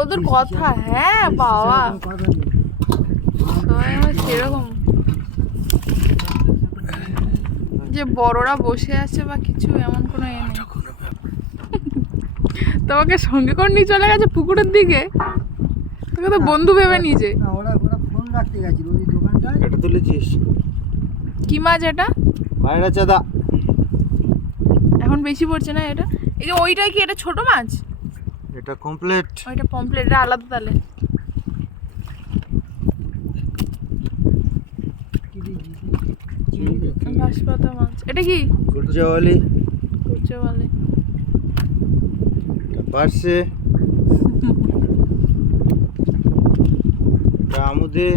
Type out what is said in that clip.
ওদের কথা, হ্যাঁ বাবা সেরকম যে বড়রা বসে আছে বা কিছু এমন কোনো এ নেই। তোমাকে সঙ্গে করে নিয়ে চলে গেছে পুকুরের দিকে, তোকে তো বন্ধু ভেবে নিজে। এটা তুলেছিস কি মাছ এটা? বাইরা চাঁদা। এখন বেশি পড়ছে না এটা? এই যে ওইটাই কি, এটা ছোট মাছ? এটা কমপ্লিট, ওইটা পমপ্লেট, এটা আলাদা তাহলে। বাঁশপাতা মাছ, এটা কি? কুরজাওয়ালি। কুরজাওয়ালি। এটা পার্সে, এটা আমুদে।